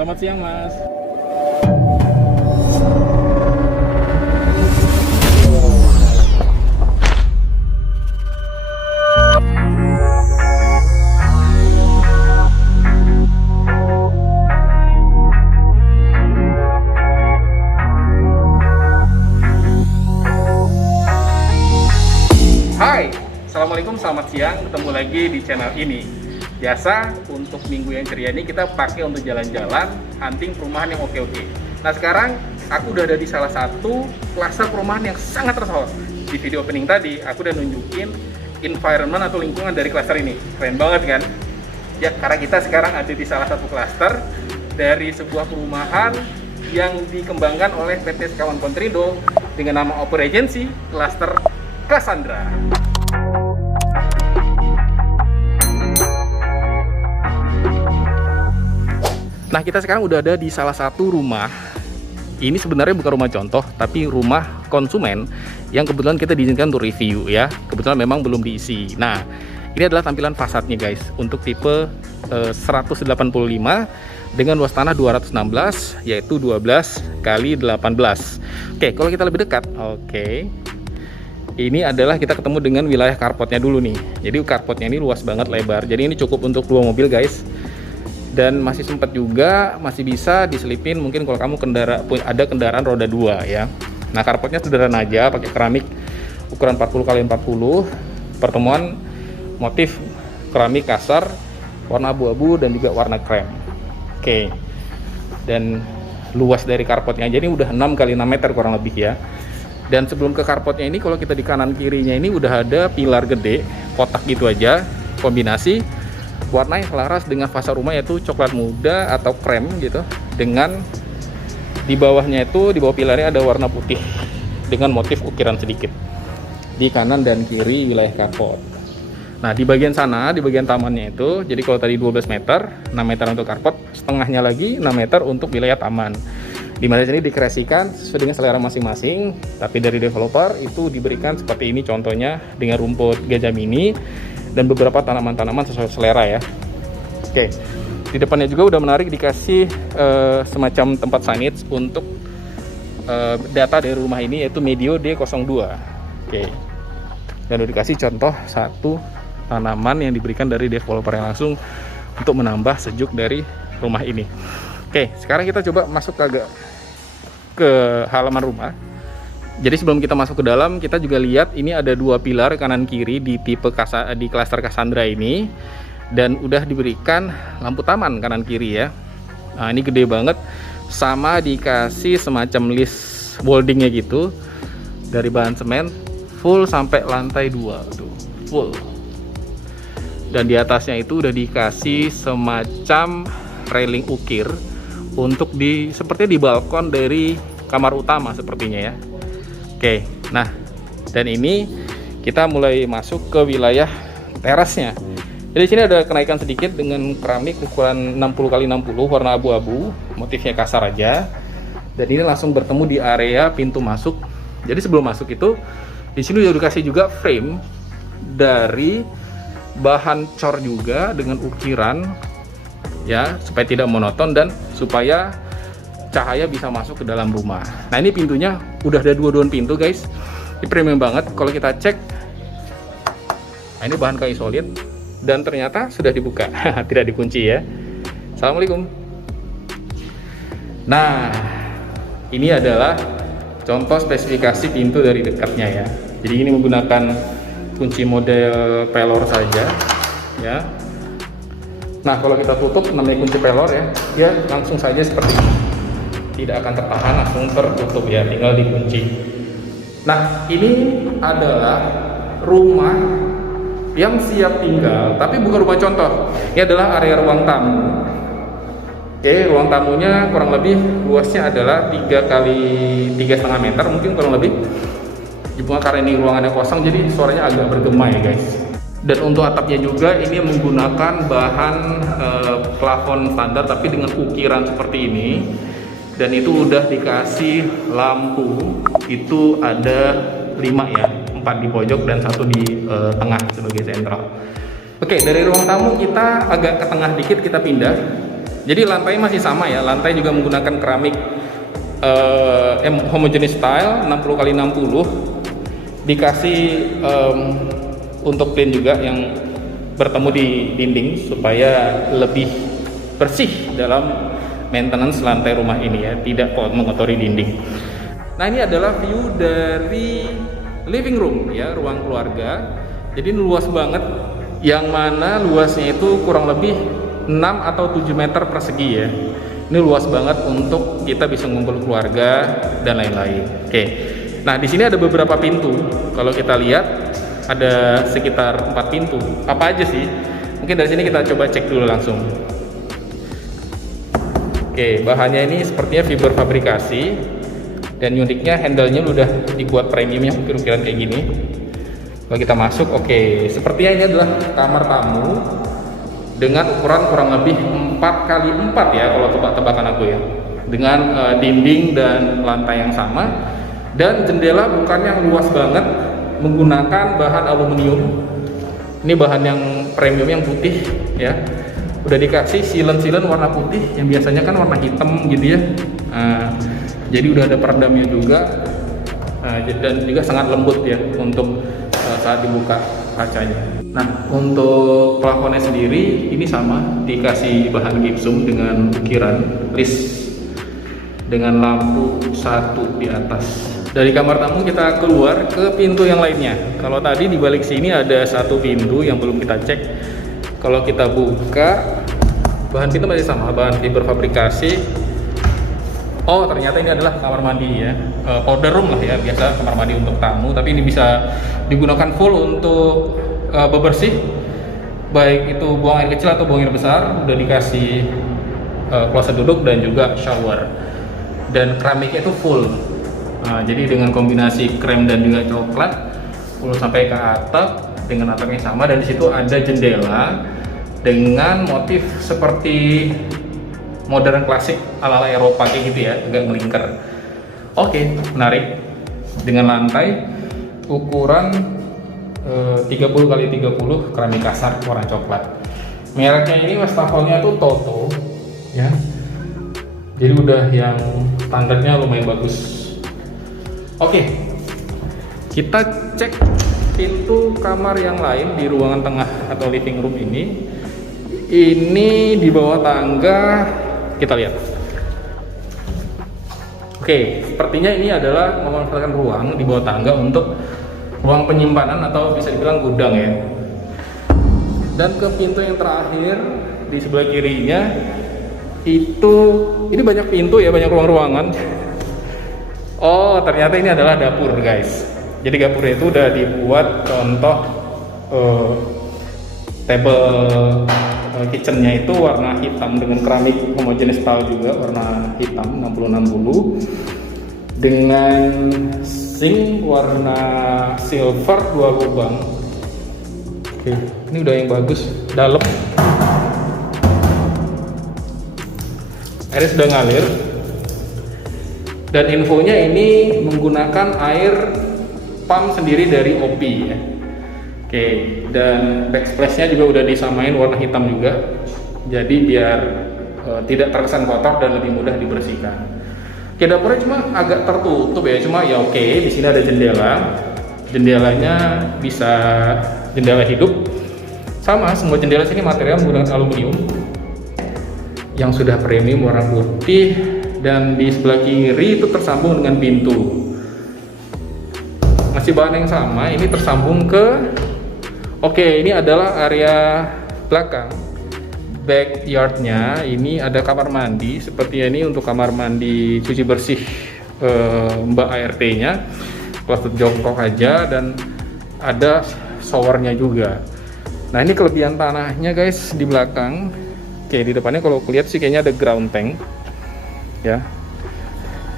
Selamat siang, Mas. Hai, Assalamualaikum, selamat siang. Ketemu lagi di channel ini. Biasa untuk minggu yang ceria ini kita pakai untuk jalan-jalan, hunting perumahan yang oke-oke. Nah sekarang aku udah ada di salah satu klaster perumahan yang sangat tersohor. Di video opening tadi aku udah nunjukin environment atau lingkungan dari klaster ini. Keren banget kan? Ya, karena kita sekarang ada di salah satu klaster dari sebuah perumahan yang dikembangkan oleh PT Sekawan Kontrindo dengan nama Oppo Regency Klaster Cassandra. Nah, kita sekarang udah ada di salah satu rumah. Ini sebenarnya bukan rumah contoh, tapi rumah konsumen yang kebetulan kita diizinkan untuk review ya. Kebetulan memang belum diisi. Nah, ini adalah tampilan fasadnya guys, untuk tipe 185 dengan luas tanah 216, yaitu 12 kali 18. Oke, kalau kita lebih dekat, oke. Ini adalah kita ketemu dengan wilayah carportnya dulu nih. Jadi carportnya ini luas banget, lebar. Jadi ini cukup untuk 2 mobil guys. Dan masih sempat juga, masih bisa diselipin mungkin kalau kamu ada kendaraan roda 2 ya. Nah, carportnya sederhana aja, pakai keramik ukuran 40 x 40, pertemuan motif keramik kasar warna abu-abu dan juga warna krem. Oke. Dan luas dari carportnya aja ini udah 6 x 6 meter kurang lebih ya. Dan sebelum ke carportnya ini, kalau kita di kanan kirinya ini udah ada pilar gede, kotak gitu aja, kombinasi warna yang selaras dengan fasa rumah, yaitu coklat muda atau krem gitu, dengan di bawahnya itu, di bawah pilarnya ada warna putih dengan motif ukiran sedikit di kanan dan kiri wilayah carport. Nah, di bagian sana, di bagian tamannya itu, jadi kalau tadi 12 meter, 6 meter untuk carport, setengahnya lagi 6 meter untuk wilayah taman. Di mana sini dikreasikan sesuai dengan selera masing-masing, tapi dari developer itu diberikan seperti ini contohnya, dengan rumput gajah mini dan beberapa tanaman-tanaman sesuai selera ya. Oke, di depannya juga udah menarik, dikasih semacam tempat signage untuk data dari rumah ini, yaitu Medio D02. Oke, dan udah dikasih contoh satu tanaman yang diberikan dari developer yang langsung untuk menambah sejuk dari rumah ini. Oke, sekarang kita coba masuk ke halaman rumah. Jadi sebelum kita masuk ke dalam, kita juga lihat ini ada 2 pilar kanan kiri di tipe di klaster Cassandra ini, dan udah diberikan lampu taman kanan kiri ya. Nah, ini gede banget, sama dikasih semacam list moldingnya gitu dari bahan semen, full sampai lantai 2 tuh, full. Dan di atasnya itu udah dikasih semacam railing ukir untuk sepertinya di balkon dari kamar utama sepertinya ya. Oke, nah, dan ini kita mulai masuk ke wilayah terasnya. Jadi sini ada kenaikan sedikit dengan keramik ukuran 60 x 60 warna abu-abu, motifnya kasar aja. Dan ini langsung bertemu di area pintu masuk. Jadi sebelum masuk itu, di sini udah dikasih juga frame dari bahan cor juga dengan ukiran ya, supaya tidak monoton dan supaya cahaya bisa masuk ke dalam rumah. Nah, ini pintunya udah ada 2 daun pintu guys. Ini premium banget. Kalau kita cek, nah ini bahan kayu solid dan ternyata sudah dibuka, tidak dikunci ya. Assalamualaikum. Nah, ini adalah contoh spesifikasi pintu dari dekatnya ya. Jadi ini menggunakan kunci model pelor saja ya. Nah, kalau kita tutup, namanya kunci pelor ya, dia langsung saja seperti ini, tidak akan tertahan, langsung tertutup ya, tinggal dikunci. Nah, ini adalah rumah yang siap tinggal, tapi bukan rumah contoh. Ini adalah area ruang tamu. Oke, ruang tamunya kurang lebih luasnya adalah 3 kali 3,5 meter, mungkin kurang lebih. Cuma karena ini ruangannya kosong, jadi suaranya agak bergema ya guys. Dan untuk atapnya juga ini menggunakan bahan plafon standar, tapi dengan ukiran seperti ini. Dan itu udah dikasih lampu, itu ada 5 ya, 4 di pojok dan 1 di tengah sebagai sentral. Oke, dari ruang tamu kita agak ke tengah dikit, kita pindah. Jadi lantai masih sama ya, lantai juga menggunakan keramik homogeneous style 60x60, dikasih untuk clean juga yang bertemu di dinding supaya lebih bersih dalam maintenance lantai rumah ini ya, tidak mengotori dinding. Nah, ini adalah view dari living room ya, ruang keluarga. Jadi ini luas banget, yang mana luasnya itu kurang lebih 6 atau 7 meter persegi ya. Ini luas banget untuk kita bisa ngumpul keluarga dan lain-lain. Oke. Nah, di sini ada beberapa pintu. Kalau kita lihat ada sekitar 4 pintu. Apa aja sih? Mungkin dari sini kita coba cek dulu langsung. Oke, bahannya ini sepertinya fiber fabrikasi, dan uniknya handle-nya udah dibuat premium yang ukir-ukiran kayak gini. Kalau kita masuk, oke, sepertinya ini adalah kamar tamu dengan ukuran kurang lebih 4x4 ya, kalau tebak-tebakan aku ya, dengan dinding dan lantai yang sama, dan jendela bukan yang luas banget, menggunakan bahan aluminium. Ini bahan yang premium yang putih ya, udah dikasih silen warna putih yang biasanya kan warna hitam gitu ya. Jadi udah ada peredamnya juga, dan juga sangat lembut ya untuk saat dibuka kacanya. Nah, untuk plafonnya sendiri ini sama, dikasih bahan gipsum dengan ukiran list dengan lampu satu di atas. Dari kamar tamu kita keluar ke pintu yang lainnya. Kalau tadi di balik sini ada satu pintu yang belum kita cek. Kalau kita buka, bahan pintu masih sama, bahan fiber fabrikasi. Oh, ternyata ini adalah kamar mandi ya, powder room lah ya, biasa kamar mandi untuk tamu. Tapi ini bisa digunakan full untuk bebersih, baik itu buang air kecil atau buang air besar. Udah dikasih kloset duduk dan juga shower. Dan keramiknya itu full. Jadi dengan kombinasi krem dan juga coklat, full sampai ke atap dengan atapnya sama, dan di situ ada jendela dengan motif seperti modern klasik ala-ala Eropa kayak gitu ya, agak melingkar. Oke, menarik. Dengan lantai ukuran 30x30 keramik kasar warna coklat. Mereknya ini wastafelnya tuh Toto ya. Jadi udah yang standarnya lumayan bagus. Oke, kita cek pintu kamar yang lain di ruangan tengah atau living room ini. Ini di bawah tangga, kita lihat. Oke, sepertinya ini adalah memanfaatkan ruang di bawah tangga untuk ruang penyimpanan atau bisa dibilang gudang ya. Dan ke pintu yang terakhir di sebelah kirinya itu, ini banyak pintu ya, banyak ruang-ruangan. Oh, ternyata ini adalah dapur guys. Jadi dapurnya itu udah dibuat contoh table kitchennya itu warna hitam dengan keramik homogeneous style juga warna hitam 60-60 dengan sink warna silver 2 lubang. Oke, ini udah yang bagus. Dalam airnya sudah ngalir, dan infonya ini menggunakan air pump sendiri dari OP ya. Oke, dan backsplash-nya juga udah disamain warna hitam juga, jadi biar tidak terkesan kotor dan lebih mudah dibersihkan. Oke, dapurnya cuma agak tertutup ya, cuma ya oke, di sini ada jendela. Jendelanya bisa jendela hidup. Sama, semua jendela sini material menggunakan aluminium yang sudah premium warna putih, dan di sebelah kiri itu tersambung dengan pintu. Masih bahan yang sama, ini tersambung ke, oke, ini adalah area belakang backyardnya. Ini ada kamar mandi seperti ini, untuk kamar mandi cuci bersih Mbak ART nya, kloset jongkok aja, dan ada showernya juga. Nah, ini kelebihan tanahnya guys di belakang. Oke, di depannya kalau kulihat sih kayaknya ada ground tank ya,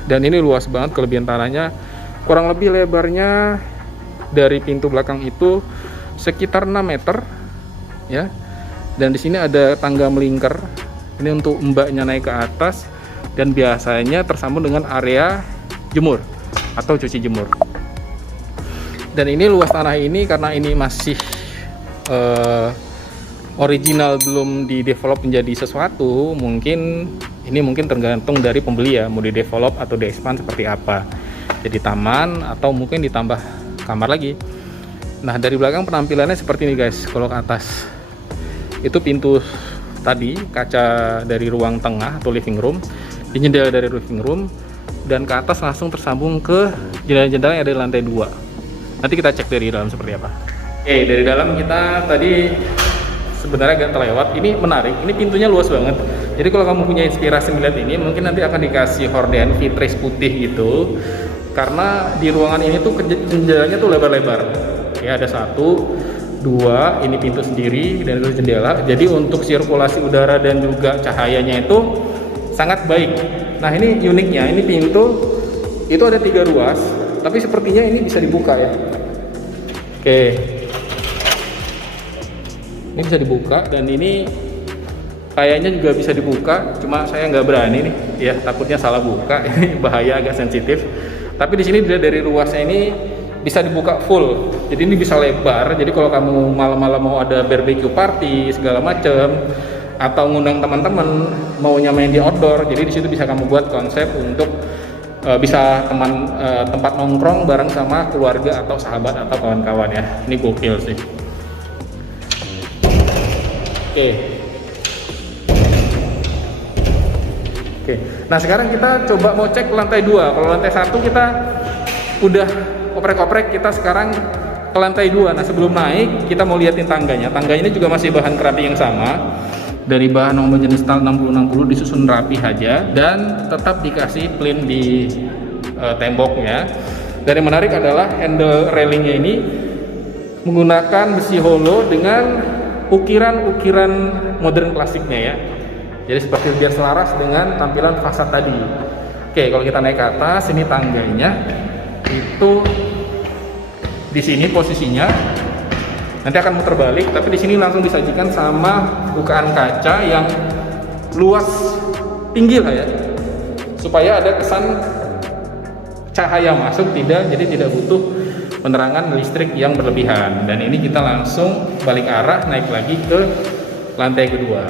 dan ini luas banget. Kelebihan tanahnya kurang lebih lebarnya dari pintu belakang itu sekitar 6 meter ya, dan di sini ada tangga melingkar ini untuk mbaknya naik ke atas, dan biasanya tersambung dengan area jemur atau cuci jemur. Dan ini luas tanah ini karena ini masih original belum di develop menjadi sesuatu, mungkin tergantung dari pembeli ya, mau di develop atau di expand seperti apa, jadi taman atau mungkin ditambah kamar lagi. Nah, dari belakang penampilannya seperti ini guys. Kalau ke atas itu pintu tadi, kaca dari ruang tengah atau living room, di jendela dari living room, dan ke atas langsung tersambung ke jendela-jendela yang ada di lantai 2. Nanti kita cek dari dalam seperti apa. Oke, dari dalam kita tadi sebenarnya agak terlewat. Ini menarik, ini pintunya luas banget. Jadi kalau kamu punya inspirasi melihat ini, mungkin nanti akan dikasih horden vitris putih gitu. Karena di ruangan ini tuh jendelanya tuh lebar-lebar. Ya, ada 1, 2, ini pintu sendiri dan itu jendela. Jadi untuk sirkulasi udara dan juga cahayanya itu sangat baik. Nah, ini uniknya, ini pintu itu ada 3 ruas, tapi sepertinya ini bisa dibuka ya. Oke, ini bisa dibuka dan ini kayaknya juga bisa dibuka, cuma saya nggak berani nih ya, takutnya salah buka. Ini bahaya, agak sensitif. Tapi di sini dari ruasnya ini bisa dibuka full, jadi ini bisa lebar. Jadi kalau kamu malam-malam mau ada barbecue party segala macem, atau ngundang teman-teman mau main di outdoor, jadi di situ bisa kamu buat konsep untuk bisa tempat nongkrong bareng sama keluarga atau sahabat atau kawan-kawan ya. Ini gokil sih. Oke. Nah, sekarang kita coba mau cek lantai 2. Kalau lantai 1 kita udah oprek-oprek, kita sekarang ke lantai 2. Nah, sebelum naik kita mau liatin tangganya. Tangganya ini juga masih bahan keramik yang sama. Dari bahan homogenis style 60-60 disusun rapi aja dan tetap dikasih plin di temboknya. Dan yang menarik adalah handle railingnya ini menggunakan besi hollow dengan ukiran-ukiran modern klasiknya ya. Jadi seperti biar selaras dengan tampilan fasad tadi. Oke, kalau kita naik ke atas, ini tangganya itu di sini posisinya. Nanti akan muter balik, tapi di sini langsung disajikan sama bukaan kaca yang luas tinggi lah ya, supaya ada kesan cahaya masuk jadi tidak butuh penerangan listrik yang berlebihan. Dan ini kita langsung balik arah naik lagi ke lantai kedua.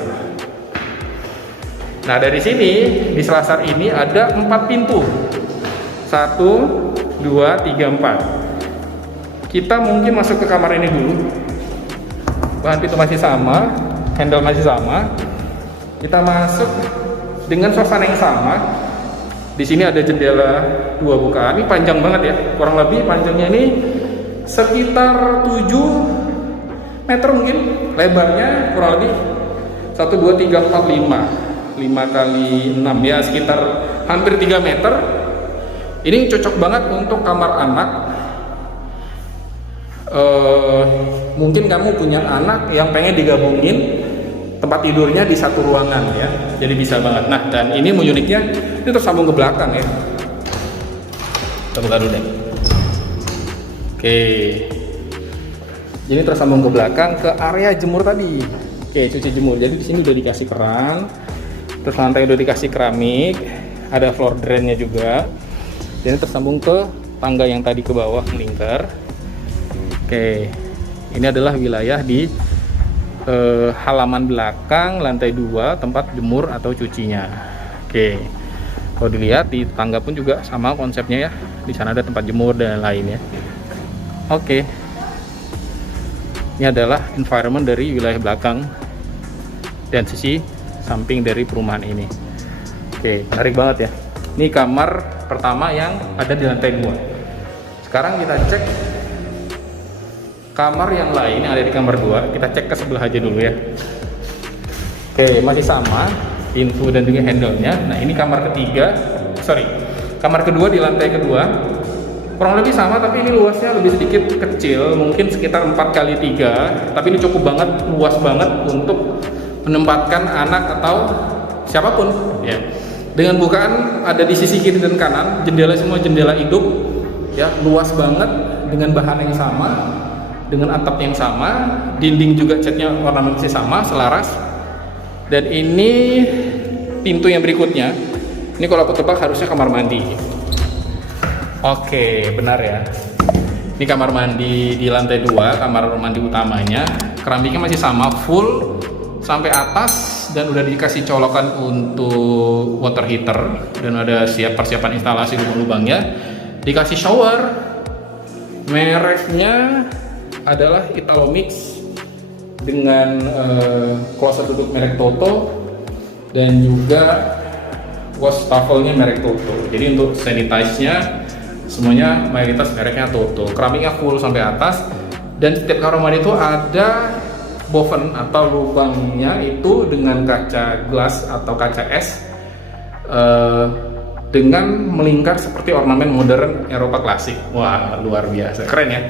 Nah, dari sini di selasar ini ada 4 pintu, 1, 2, 3, 4. Kita mungkin masuk ke kamar ini dulu. Bahan pintu masih sama, handle masih sama. Kita masuk dengan suasana yang sama. Di sini ada jendela 2 bukaan. Ini panjang banget ya. Kurang lebih panjangnya ini sekitar 7 meter mungkin. Lebarnya kurang lebih 1, 2, 3, 4, 5 kali 6 ya, sekitar hampir 3 meter. Ini cocok banget untuk kamar anak. Mungkin kamu punya anak yang pengen digabungin tempat tidurnya di satu ruangan ya, jadi bisa banget. Nah, dan ini uniknya ini tersambung ke belakang ya. Kita buka dulu deh. Oke, jadi tersambung ke belakang ke area jemur tadi. Oke, cuci jemur. Jadi di sini udah dikasih keran, terus lantai udah dikasih keramik, ada floor drainnya juga. Jadi tersambung ke tangga yang tadi ke bawah melingkar. Oke, ini adalah wilayah di halaman belakang lantai 2 tempat jemur atau cucinya. Oke, kalau dilihat di tangga pun juga sama konsepnya ya. Di sana ada tempat jemur dan lainnya. Oke, ini adalah environment dari wilayah belakang dan sisi samping dari perumahan ini. Oke, menarik banget ya. Ini kamar pertama yang ada di lantai 2. Sekarang kita cek kamar yang lain yang ada di kamar 2. Kita cek ke sebelah aja dulu ya. Oke, masih sama pintu dan juga handle-nya. Nah, ini kamar kamar kedua di lantai kedua. Kurang lebih sama, tapi ini luasnya lebih sedikit kecil, mungkin sekitar 4x3. Tapi ini cukup banget, luas banget untuk menempatkan anak atau siapapun ya. Dengan bukaan ada di sisi kiri dan kanan, jendela semua jendela hidup ya, luas banget dengan bahan yang sama, dengan atap yang sama, dinding juga catnya warna masih sama, selaras. Dan ini pintu yang berikutnya, ini kalau aku tebak harusnya kamar mandi. Oke, benar ya. Ini kamar mandi di lantai 2, kamar mandi utamanya. keramiknya masih sama, full sampai atas, dan udah dikasih colokan untuk water heater, dan ada siap persiapan instalasi lubang-lubangnya. Dikasih shower, mereknya adalah Italomix dengan closet duduk merek Toto, dan juga wastafelnya merek Toto. Jadi untuk sanitize-nya semuanya mayoritas mereknya Toto. Keramiknya full sampai atas, dan setiap kamar mandi itu ada boven atau lubangnya itu dengan kaca glass atau kaca es dengan melingkar seperti ornamen modern Eropa klasik. Wah, luar biasa, keren ya.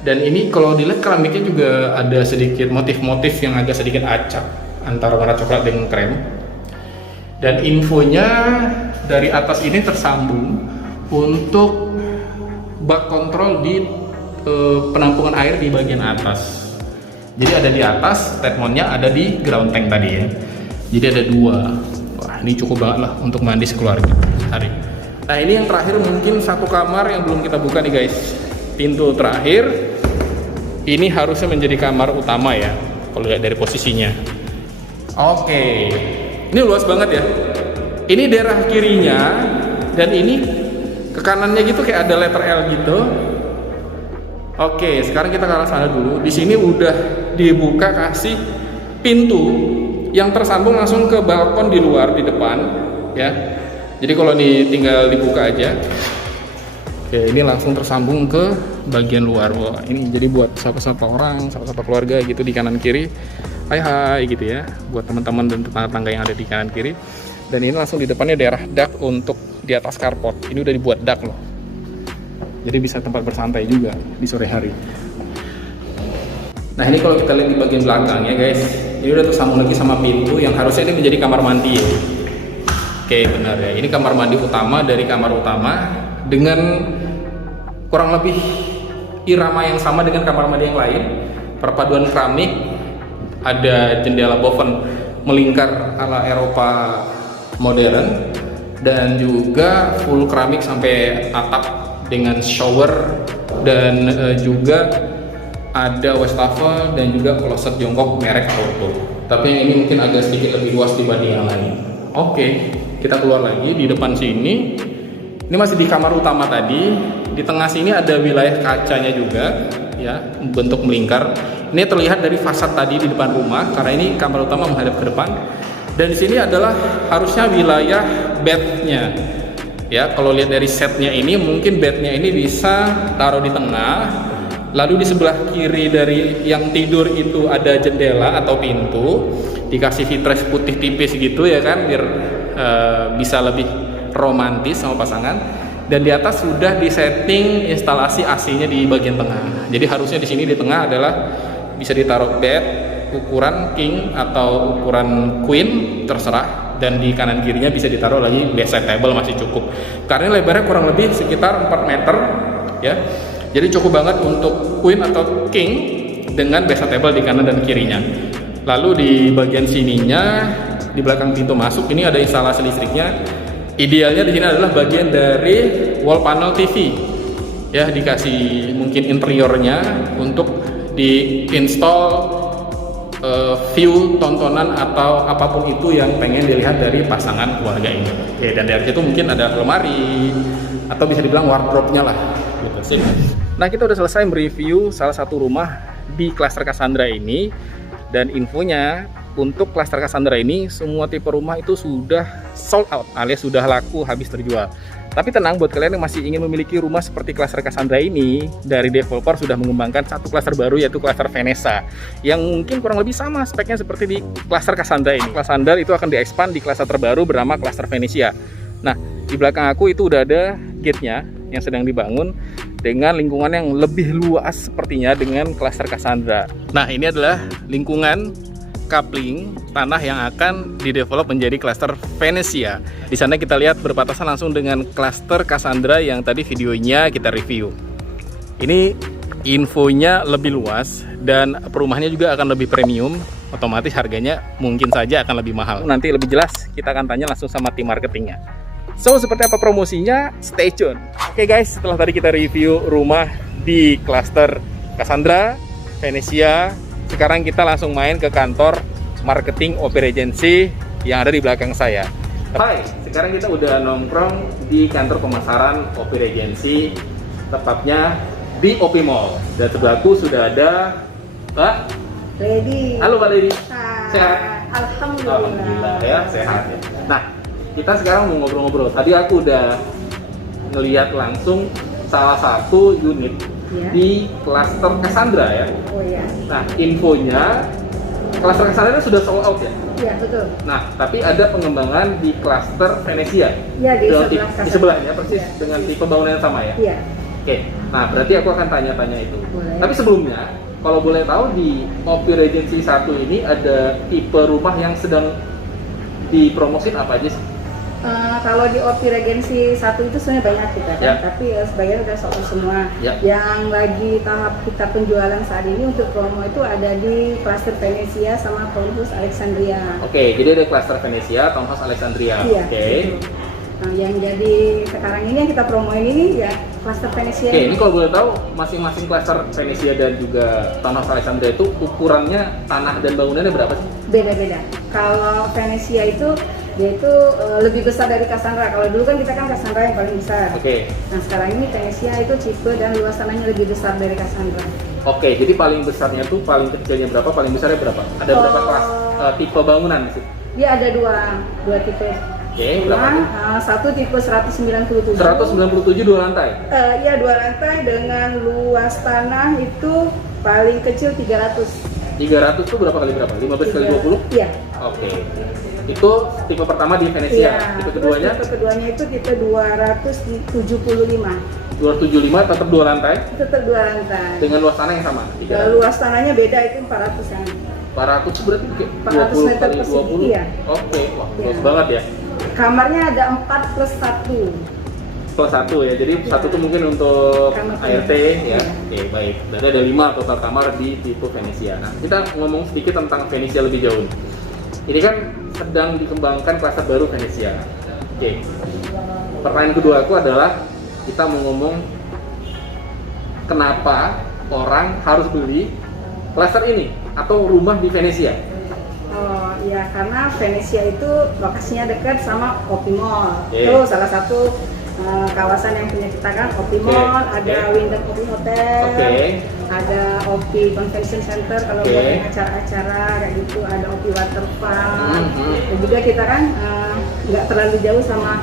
Dan ini kalau dilihat keramiknya juga ada sedikit motif-motif yang agak sedikit acak antara warna coklat dengan krem. Dan infonya dari atas ini tersambung untuk bak kontrol di penampungan air di bagian atas. Jadi ada di atas, statementnya ada di ground tank tadi ya. Jadi ada dua. Wah, ini cukup banget lah untuk mandi sekeluarga hari. Nah, ini yang terakhir, mungkin satu kamar yang belum kita buka nih guys. Pintu terakhir ini harusnya menjadi kamar utama ya, kalau lihat dari posisinya. Oke, ini luas banget ya. Ini daerah kirinya, dan ini ke kanannya gitu kayak ada letter L gitu. Oke, sekarang kita ke arah sana dulu. Di sini udah dibuka, kasih pintu yang tersambung langsung ke balkon di luar di depan ya. Jadi kalau ini tinggal dibuka aja. Oke, ini langsung tersambung ke bagian luar. Wah, ini jadi buat sapa-sapa orang, sapa-sapa keluarga gitu di kanan kiri. Hai gitu ya, buat teman-teman dan tetangga-tetangga yang ada di kanan kiri. Dan ini langsung di depannya daerah dak untuk di atas carport. Ini udah dibuat dak loh. Jadi bisa tempat bersantai juga di sore hari. Nah, ini kalau kita lihat di bagian belakang ya guys, ini udah tersambung lagi sama pintu yang harusnya ini menjadi kamar mandi ya. Oke, benar ya. Ini kamar mandi utama dari kamar utama dengan kurang lebih irama yang sama dengan kamar mandi yang lain. Perpaduan keramik, ada jendela boven melingkar ala Eropa modern, dan juga full keramik sampai atap dengan shower, dan juga ada wastafel dan juga kloset jongkok merek Toto. Tapi yang ini mungkin agak sedikit lebih luas dibanding yang lain. Oke, kita keluar lagi di depan sini. Ini masih di kamar utama tadi. Di tengah sini ada wilayah kacanya juga ya, bentuk melingkar. Ini terlihat dari fasad tadi di depan rumah, karena ini kamar utama menghadap ke depan. Dan di sini adalah harusnya wilayah bednya. Ya, kalau lihat dari setnya ini, mungkin bednya ini bisa taruh di tengah. Lalu di sebelah kiri dari yang tidur itu ada jendela atau pintu, dikasih vitres putih tipis gitu ya kan, biar bisa lebih romantis sama pasangan. Dan di atas sudah disetting instalasi AC-nya di bagian tengah. Jadi harusnya di sini di tengah adalah bisa ditaruh bed ukuran king atau ukuran queen, terserah. Dan di kanan kirinya bisa ditaruh lagi bedside table, masih cukup. Karena lebarnya kurang lebih sekitar 4 meter ya. Jadi cukup banget untuk queen atau king dengan bedside table di kanan dan kirinya. Lalu di bagian sininya, di belakang pintu masuk ini ada instalasi listriknya. Idealnya di sini adalah bagian dari wall panel TV. Ya, dikasih mungkin interiornya untuk diinstal view tontonan atau apapun itu yang pengen dilihat dari pasangan keluarga ini. Oke, dan dari situ mungkin ada lemari atau bisa dibilang wardrobe-nya lah. Gitu sih. Nah, kita udah selesai mereview salah satu rumah di klaster Cassandra ini, dan infonya untuk klaster Cassandra ini semua tipe rumah itu sudah sold out alias sudah laku habis terjual. Tapi tenang, buat kalian yang masih ingin memiliki rumah seperti klaster Cassandra ini, dari developer sudah mengembangkan satu klaster baru yaitu klaster Venesa, yang mungkin kurang lebih sama speknya seperti di klaster Cassandra ini. Cassandra itu akan diekspand di klaster terbaru bernama klaster Venezia. Nah, di belakang aku itu udah ada gate-nya yang sedang dibangun dengan lingkungan yang lebih luas sepertinya dengan klaster Cassandra. Nah, ini adalah lingkungan coupling tanah yang akan didevelop menjadi klaster Venezia. Di sana kita lihat berbatasan langsung dengan klaster Cassandra yang tadi videonya kita review. Ini infonya lebih luas dan perumahannya juga akan lebih premium. Otomatis harganya mungkin saja akan lebih mahal. Nanti lebih jelas kita akan tanya langsung sama tim marketingnya. So, seperti apa promosinya? Stay tune. Oke guys, setelah tadi kita review rumah di klaster Cassandra, Venezia, sekarang kita langsung main ke kantor marketing OP Regency yang ada di belakang saya. Hai, sekarang kita udah nongkrong di kantor pemasaran OP Regency, tepatnya di OP Mall. Dan sebelahku sudah ada Mbak Lady. Halo Mbak Lady. Hai. Sehat? Alhamdulillah. Alhamdulillah ya, sehat ya. Nah, kita sekarang mau ngobrol-ngobrol. Tadi aku udah ngeliat langsung salah satu unit Ya. di klaster Cassandra ya. Oh ya. Nah, infonya klaster Cassandra sudah sold out ya. Iya betul. Nah, tapi ada pengembangan di klaster Venezia. Iya di Dengan sebelah di sebelahnya persis Ya. dengan tipe bangunan yang sama ya. Iya. Oke. Nah, berarti aku akan tanya-tanya itu. Boleh. Tapi sebelumnya, kalau boleh tahu di OP Regency 1 ini ada tipe rumah yang sedang dipromosin apa aja sih? Kalau di OP Regency 1 itu sebenarnya banyak kita kan, Ya. tapi sebagian udah sold out semua. Ya. Yang lagi tahap kita penjualan saat ini untuk promo itu ada di Cluster Venezia sama Townhouse Alexandria. Oke, jadi ada klaster Venezia, Townhouse Alexandria. Iya. Oke. betul. Nah, yang jadi sekarang ini yang kita promoin ini ya Cluster Venezia. Oke, ini kalau boleh tahu masing-masing klaster Venezia dan juga Townhouse Alexandria itu ukurannya tanah dan bangunannya berapa sih? Beda-beda. Kalau Venezia itu dia itu lebih besar dari Cassandra. Kalau dulu kan kita kan Cassandra yang paling besar. Oke. Nah sekarang ini Venezia itu tipe dan luas tanahnya lebih besar dari Cassandra. Oke, jadi paling besarnya tuh paling kecilnya berapa, paling besarnya berapa? Ada berapa kelas tipe bangunan sih? Dia ada dua tipe. Oke, berapa tuh? Satu tipe 197. 197 dua lantai. Iya 2 lantai dengan luas tanah itu paling kecil 300. 300 tuh berapa kali berapa? 15 kali 20? Iya. Oke. Itu tipe pertama di Venezia. Iya. Tipe keduanya? Tipe keduanya itu tipe 275. 275 tetap dua lantai Tetap 2 lantai. dengan luas tanah yang sama. 300. Luas tanahnya beda itu 400-an. 400 itu berarti 400 20 meter kali persegi, 20. iya. Oke, wah Iya. luas banget ya. Kamarnya ada 4 plus 1. Plus 1 ya. Jadi satu tuh mungkin untuk Kamar ART Iya. ya. Oke, baik. Berarti ada 5 total kamar di tipe Venezia. Nah, kita ngomong sedikit tentang Venezia lebih jauh. Ini kan sedang dikembangkan klaster baru Venezia. Oke. Pertanyaan kedua aku adalah kita mau ngomong kenapa orang harus beli klaster ini atau rumah di Venezia? Oh iya, karena Venezia itu lokasinya dekat sama OP Mall. Oke. Itu salah satu kawasan yang punya kita kan OP Oke. Mall, ada Oke. Wyndham OP Hotel, Oke. ada OP Convention Center kalau Oke. buat acara-acara kayak gitu, ada OP Waterpark. Mhm. Dan juga kita kan nggak terlalu jauh sama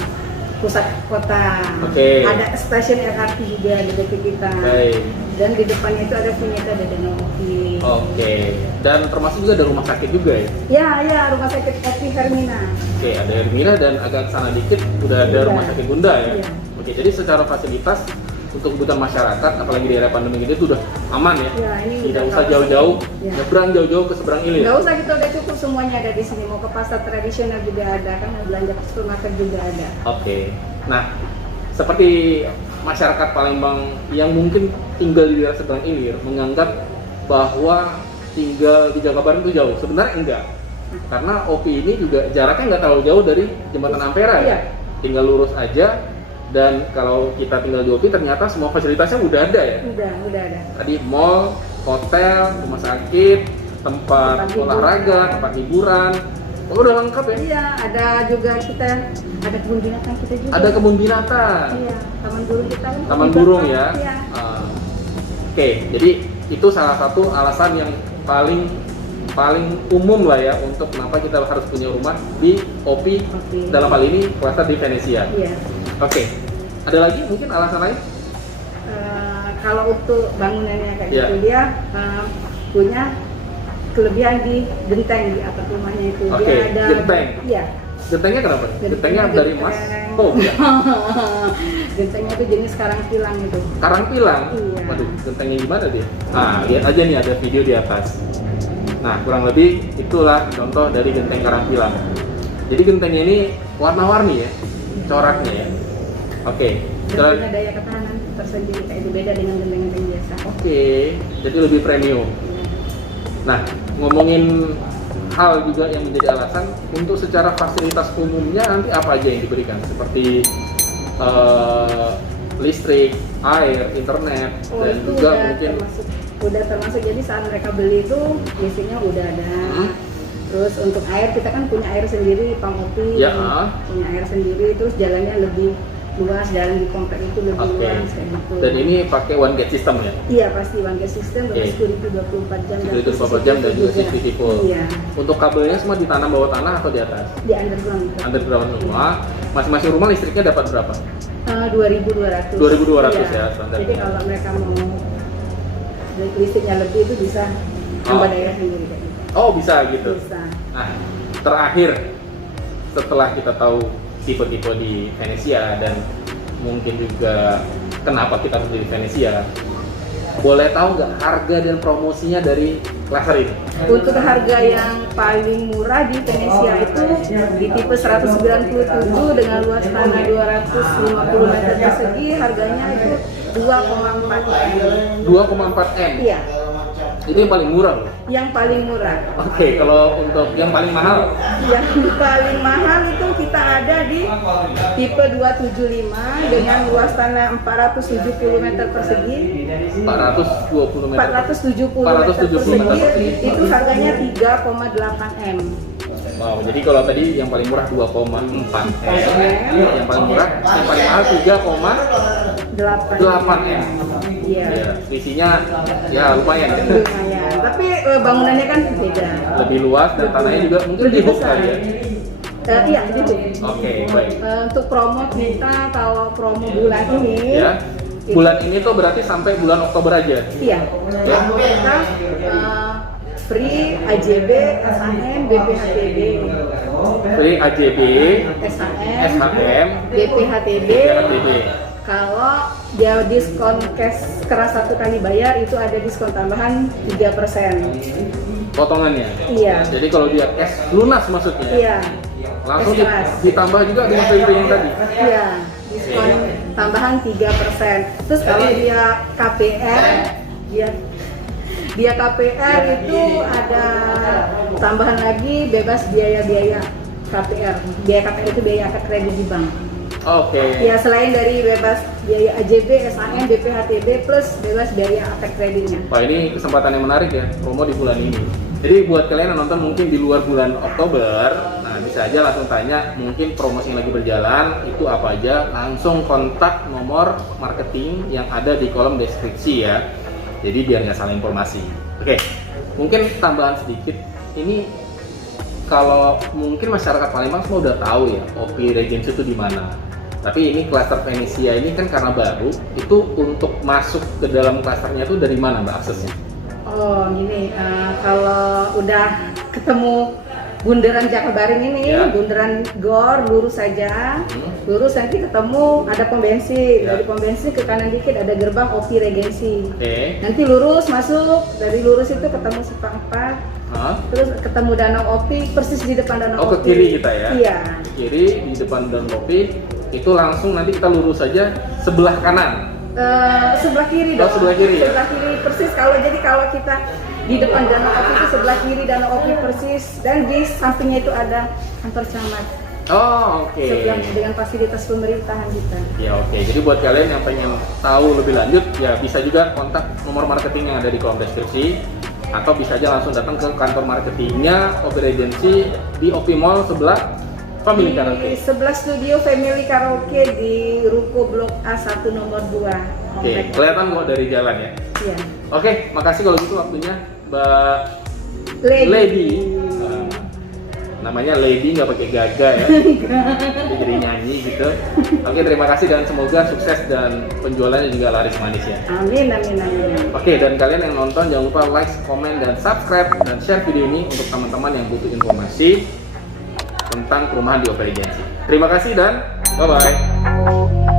pusat kota. Oke. Ada stasiun LRT juga di dekat kita. Baik. Dan di depannya itu ada Vineta dan Danau Opi. Oke. Dan termasuk juga ada rumah sakit juga ya? Ya, rumah sakit Opi Hermina. Oke, ada Hermina dan agak sana dikit udah ada Bunda. rumah sakit Bunda ya? Iya. Oke, jadi secara fasilitas untuk kebutuhan masyarakat, apalagi di era pandemi ini itu udah aman ya? Ya, ini Tidak udah usah kawasan. jauh-jauh, Ya. nyebrang jauh-jauh ke seberang ilir. Nggak usah kita udah cukup semuanya ada di sini. Mau ke pasar tradisional juga ada, kan mau belanja ke supermarket juga ada. Oke. Nah, seperti masyarakat Palembang yang mungkin tinggal di daerah seberang ilir menganggap bahwa tinggal di Jakabaring itu jauh. Sebenarnya enggak. Karena OP ini juga jaraknya nggak terlalu jauh dari Jembatan Ampera ya. Iya. Tinggal lurus aja, dan kalau kita tinggal di OP ternyata semua fasilitasnya udah ada ya. Udah ada. Tadi mall, hotel, rumah sakit, tempat Tempat hiburan. olahraga, tempat hiburan. Oh, udah lengkap ya. Iya, ada juga kita ada kebun binatang kita juga. Ada kebun binatang. Iya, taman burung kita kan. Taman burung ya. Iya. Oke, jadi itu salah satu alasan yang paling umum lah ya untuk kenapa kita harus punya rumah di OP. Oke. Dalam hal ini klaster di Venezia. Iya. Oke, ada lagi mungkin alasan lain? Kalau untuk bangunannya kayak Iya. gitu dia punya kelebihan di genteng di atap rumahnya itu. Oke, Dia ada genteng. Iya. Gentengnya kenapa? Gentengnya dari emas. genteng. Oh, ya. Gentengnya itu jenis karang pilang itu. Karang pilang. Iya. Waduh, gentengnya gimana dia? Nah, lihat aja nih ada video di atas. Nah, kurang lebih itulah contoh dari genteng karang pilang. Jadi gentengnya ini warna-warni ya, coraknya ya. Oke. Dan punya daya ketahanan tersendiri kayak itu beda dengan genteng-genteng biasa. Oke, jadi lebih premium. Nah, ngomongin hal juga yang menjadi alasan untuk secara fasilitas umumnya nanti apa aja yang diberikan seperti listrik, air, internet, dan itu juga udah mungkin termasuk Udah termasuk, jadi saat mereka beli itu listriknya udah ada. Terus untuk air, kita kan punya air sendiri, pump OPI, punya air sendiri, terus jalannya lebih luas, jalan di komplek itu lebih luas kayak gitu. Dan ini pakai one gate system ya? Iya pasti one gate system, terus security 24 jam. Security 24 jam dan juga CCTV full. Iya. Untuk kabelnya semua ditanam bawah tanah atau di atas? Di underground. Underground semua. Masing-masing rumah listriknya dapat berapa? 2.200. 2.200 ya. Jadi kalau mereka mau listriknya lebih itu bisa tambah daya sendiri kayak gitu. Oh bisa gitu? Bisa. Nah, terakhir setelah kita tahu tipe-tipe di Venezia dan mungkin juga kenapa kita harus di Venezia, boleh tahu nggak harga dan promosinya dari cluster ini? Untuk harga yang paling murah di Venezia itu di tipe 197 dengan luas tanah 250 meter persegi, harganya itu 2,4 M. 2,4 M? Iya. Itu yang paling murah loh? Yang paling murah. Oke, kalau untuk yang paling mahal? Yang paling mahal itu kita ada di tipe 275 dengan luas tanah 470 meter persegi. 470 meter 470 meter persegi, itu harganya 3,8 M. Wow, jadi kalau tadi yang paling murah 2,4 M, yang paling murah, yang paling mahal 3,8 M. Iya. Ya, selisihnya ya lumayan kan? Lumayan, tapi bangunannya kan beda. Lebih luas dan tanahnya juga mungkin Lebih di hook besar. kali ya? Iya, di hook. Oke, baik. Untuk promo kita, kalau promo bulan ini, Ya, bulan ini tuh berarti sampai bulan Oktober aja? iya. Kita free AJB, SHM, BPHTB. Free AJB, SHM, BPHTB. Kalau dia diskon cash keras 1 kali bayar, itu ada diskon tambahan 3%. Potongannya? Iya. Jadi kalau dia cash lunas maksudnya? Iya. Langsung Cash keras. ditambah juga dengan free yang tadi? Iya, diskon tambahan 3%. Terus kalau dia KPR, dia KPR itu ada tambahan lagi, bebas biaya-biaya KPR. Biaya KPR itu biaya akad kredit di bank. Oke. Ya, selain dari bebas biaya AJB, SHM, BPHTB plus bebas biaya akad kreditnya. Wah, ini kesempatan yang menarik ya, promo di bulan ini. Jadi buat kalian yang nonton mungkin di luar bulan Oktober, nah bisa aja langsung tanya mungkin promosi yang lagi berjalan itu apa aja, langsung kontak nomor marketing yang ada di kolom deskripsi ya. Jadi biar nggak salah informasi. Oke, mungkin tambahan sedikit, ini kalau mungkin masyarakat Palembang semua udah tahu ya, OPI Regency itu di mana. Tapi ini klaster Venezia ini kan karena baru, itu untuk masuk ke dalam klasternya itu dari mana Mbak aksesnya? Oh gini, kalau udah ketemu bundaran Jakabaring ini, bundaran Gor, lurus saja, lurus nanti ketemu ada pom bensin, dari pom bensin ke kanan dikit ada gerbang OPI Regency. Nanti lurus masuk, dari lurus itu ketemu Simpang 4, terus ketemu Danau OPI, persis di depan Danau OPI. Oh, ke kiri kita ya? Iya. Ke kiri di depan Danau OPI, itu langsung nanti kita lurus saja sebelah kanan. Sebelah kiri dong. Oh, sebelah kiri ya? Sebelah kiri persis. Kalau kita di depan Danau OPI itu sebelah kiri Danau OPI persis, dan di sampingnya itu ada kantor camat. Oh, oke. Sebelahnya dengan fasilitas pemerintahan kita. Ya, oke. Jadi buat kalian yang pengen tahu lebih lanjut, ya bisa juga kontak nomor marketing yang ada di kolom deskripsi, atau bisa aja langsung datang ke kantor marketingnya OPI Regency di OPI Mall sebelah Family Karaoke. Di sebelah studio Family Karaoke di Ruko Blok A1 nomor 2. Oke, kelihatan kok dari jalan ya. Iya. Oke, makasih kalau gitu waktunya Mbak Lady. Lady. Namanya Lady nggak pakai gaga ya. Jadi nyanyi gitu. Oke, terima kasih dan semoga sukses dan penjualannya juga laris manis ya. Amin, amin, amin. Oke, dan kalian yang nonton jangan lupa like, komen, dan subscribe dan share video ini untuk teman-teman yang butuh informasi tentang perumahan di OPI Regency. Terima kasih dan bye-bye.